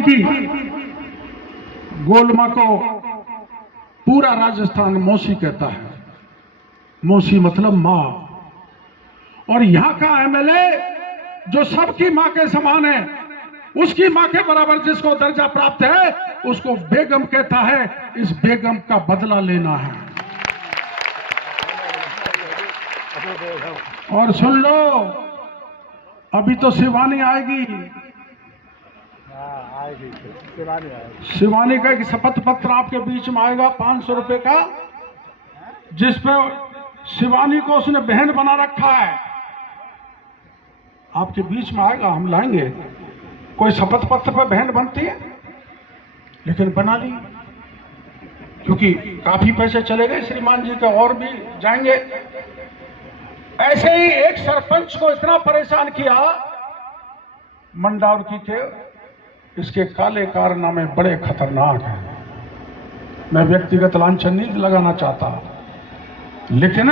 थी गोलमा को पूरा राजस्थान मौसी कहता है। मौसी मतलब मां। और यहां का एमएलए जो सबकी मां के समान है, उसकी मां के बराबर जिसको दर्जा प्राप्त है, उसको बेगम कहता है। इस बेगम का बदला लेना है। और सुन लो, अभी तो शिवानी आएगी। शिवानी का एक शपथ पत्र आपके बीच में आएगा 500 रुपए का, जिसपे शिवानी को उसने बहन बना रखा है। आपके बीच में आएगा, हम लाएंगे। कोई शपथ पत्र पर बहन बनती है, लेकिन बना ली, क्योंकि काफी पैसे चले गए श्रीमान जी के, और भी जाएंगे। ऐसे ही एक सरपंच को इतना परेशान किया मंडावकी के, इसके काले कारनामे बड़े खतरनाक हैं। मैं व्यक्तिगत लांछन नहीं लगाना चाहता, लेकिन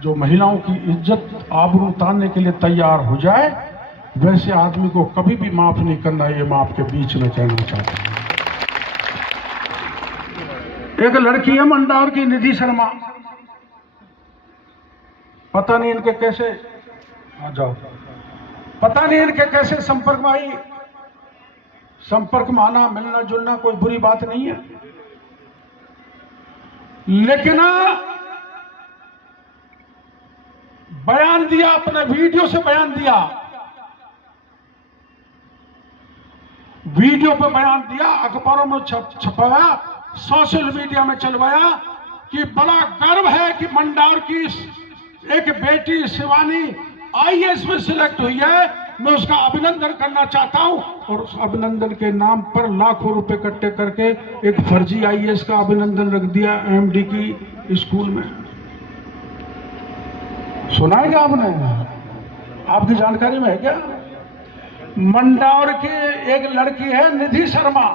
जो महिलाओं की इज्जत आबरू उतारने के लिए तैयार हो जाए, वैसे आदमी को कभी भी माफ नहीं करना। ये मैं आपके बीच में कहना चाहता हूं। एक लड़की है मंडावर की, निधि शर्मा। पता नहीं इनके कैसे, आ जाओ, पता नहीं इनके कैसे संपर्क में आई। संपर्क में आना, मिलना जुलना कोई बुरी बात नहीं है, लेकिन बयान दिया, अपने वीडियो से बयान दिया, वीडियो पे बयान दिया, अखबारों में छपाया, सोशल मीडिया में चलवाया कि बड़ा गर्व है कि मंडार की एक बेटी शिवानी आईएएस में सिलेक्ट हुई है। मैं उसका अभिनंदन करना चाहता हूं। और उस अभिनंदन के नाम पर लाखों रुपए इकट्ठे करके एक फर्जी आईएएस का अभिनंदन रख दिया एमडी की स्कूल में। सुना है क्या आपने? आपकी जानकारी में है क्या? मंडावर की एक लड़की है निधि शर्मा।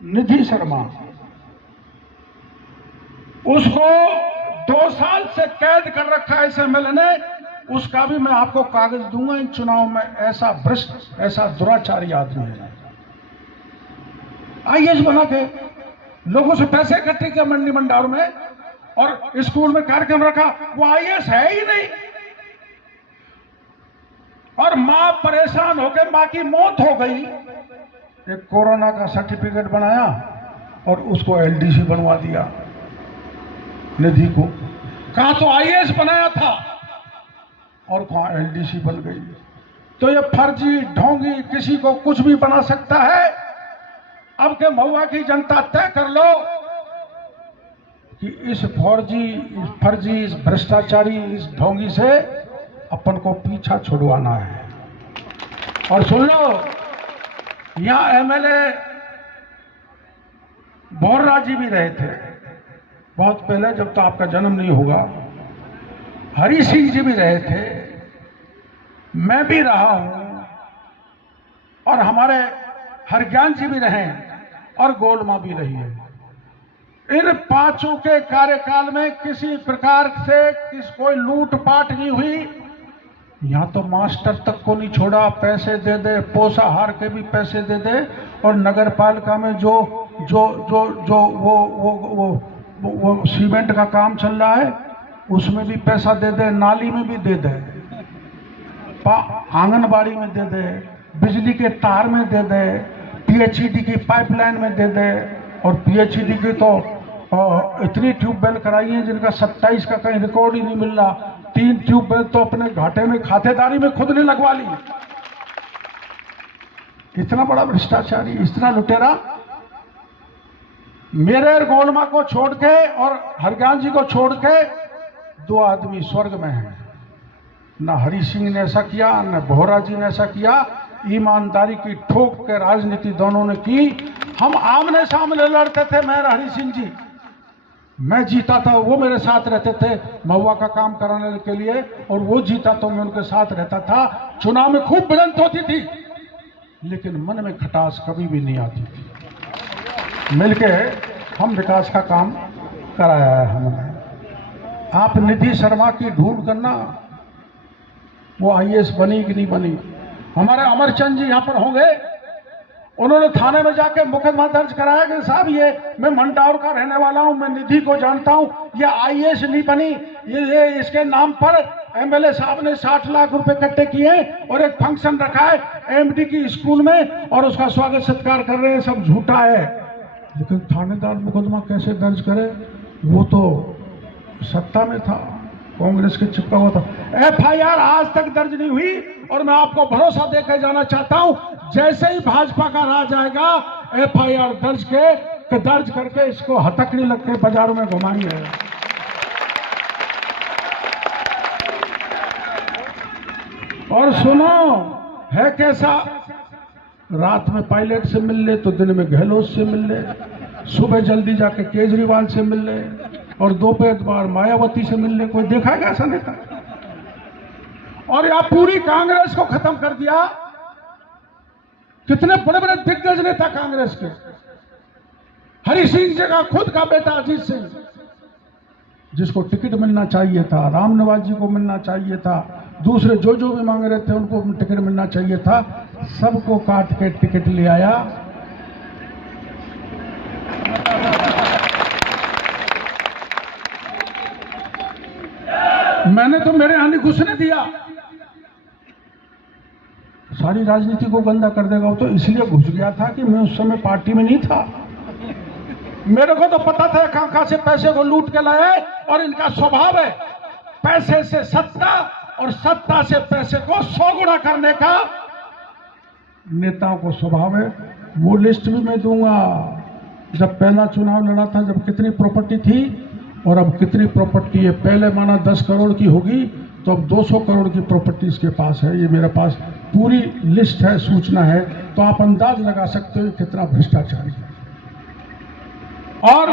निधि शर्मा, उसको 2 साल से कैद कर रखा है इस एमएलए ने। उसका भी मैं आपको कागज दूंगा इन चुनाव में। ऐसा भ्रष्ट, ऐसा दुराचारी आदमी है। आईएएस बना के लोगों से पैसे इकट्ठे किया मंडी मंडावर में, और स्कूल में कार्यक्रम रखा। वो आईएएस है ही नहीं। और मां परेशान हो गई, मां की मौत हो गई। एक कोरोना का सर्टिफिकेट बनाया और उसको एलडीसी बनवा दिया निधि को। कहा तो आईएएस बनाया था, और कहां एलडीसी बन गई। तो ये फर्जी ढोंगी किसी को कुछ भी बना सकता है। अब के महुआ की जनता तय कर लो कि इस फर्जी, इस भ्रष्टाचारी, इस ढोंगी से अपन को पीछा छुड़वाना है। और सुन लो, यहां एमएलए बोर्रा जी भी रहे थे बहुत पहले, जब तो आपका जन्म नहीं होगा। हरि सिंह जी भी रहे थे, मैं भी रहा हूं, और हमारे हरज्ञान जी भी रहे, और गोलमा भी रही है। इन 5 के कार्यकाल में किसी प्रकार से कोई लूटपाट नहीं हुई। यहां तो मास्टर तक को नहीं छोड़ा। पैसे दे दे, पोषाहार के भी पैसे दे दे, और नगर पालिका में जो जो जो जो वो सीमेंट का काम चल रहा है, उसमें भी पैसा दे दे, नाली में भी दे दे, आंगनबाड़ी में दे दे, बिजली के तार में दे दे, पीएचईडी की पाइपलाइन में दे दे। और पीएचईडी की तो इतनी ट्यूबवेल कराई है जिनका 27 का कहीं रिकॉर्ड ही नहीं मिल रहा। 3 ट्यूबवेल तो अपने घाटे में, खातेदारी में खुद ने लगवा ली। इतना बड़ा भ्रष्टाचारी, इतना लुटेरा। मेरे और गोलमा को छोड़ के और हरज्ञान जी को छोड़ के 2 आदमी स्वर्ग में हैं। न हरि सिंह ने ऐसा किया, न बोहरा जी ने ऐसा किया। ईमानदारी की ठोक के राजनीति दोनों ने की। हम आमने सामने लड़ते थे, मैं और हरि सिंह जी। मैं जीता था, वो मेरे साथ रहते थे महुआ का काम कराने के लिए, और वो जीता तो मैं उनके साथ रहता था। चुनाव में खूब भिड़ंत होती थी, लेकिन मन में खटास कभी भी नहीं आती थी। मिलके हम विकास का काम कराया है हमने। आप निधि शर्मा की ढूंढ करना, वो आईएएस बनी कि नहीं बनी। हमारे अमरचंद जी यहां पर होंगे, उन्होंने थाने में जाके मुकदमा दर्ज कराया कि साहब ये मैं मंडाउर का रहने वाला हूं, मैं निधि को जानता हूं, ये आईएएस नहीं बनी, ये इसके नाम पर एमएलए साहब ने 60 लाख रुपए इकट्ठे किए और एक फंक्शन रखा है एमडी की स्कूल में और उसका स्वागत सत्कार कर रहे हैं, सब झूठा है। लेकिन थानेदार मुकदमा कैसे दर्ज करे, वो तो सत्ता में था, कांग्रेस के चिपका हुआ था। एफआईआर आज तक दर्ज नहीं हुई और मैं आपको भरोसा देकर जाना चाहता हूं, जैसे ही भाजपा का राज आएगा एफआईआर दर्ज करके इसको हथकड़ी लग के बाजारों में घुमाएंगे। और सुनो, है कैसा, रात में पायलट से मिल ले तो दिन में गहलोत से मिल ले, सुबह जल्दी जाके केजरीवाल से मिल ले और दोपहर बार मायावती से मिल ले। कोई देखा है ऐसा नेता? और यहां पूरी कांग्रेस को खत्म कर दिया। कितने बड़े बड़े दिग्गज नेता कांग्रेस के, हरि सिंह जी का खुद का बेटा अजीत सिंह, जिसको टिकट मिलना चाहिए था, राम निवास जी को मिलना चाहिए था, दूसरे जो भी मांग रहे थे उनको टिकट मिलना चाहिए था, सबको काट के टिकट ले आया। मैंने तो मेरे यहां नहीं घुसने दिया, सारी राजनीति को गंदा कर देगा। वो तो इसलिए घुस गया था कि मैं उस समय पार्टी में नहीं था। मेरे को तो पता था कहां से पैसे को लूट के लाए, और इनका स्वभाव है पैसे से सत्ता और सत्ता से पैसे को 100 गुना करने का नेताओं को स्वभाव है। वो लिस्ट भी मैं दूंगा, जब पहला चुनाव लड़ा था जब कितनी प्रॉपर्टी थी और अब कितनी प्रॉपर्टी है। पहले माना 10 करोड़ की होगी तो अब 200 करोड़ की प्रॉपर्टी इसके पास है। ये मेरे पास पूरी लिस्ट है, सूचना है, तो आप अंदाज लगा सकते हो कितना भ्रष्टाचारी है। और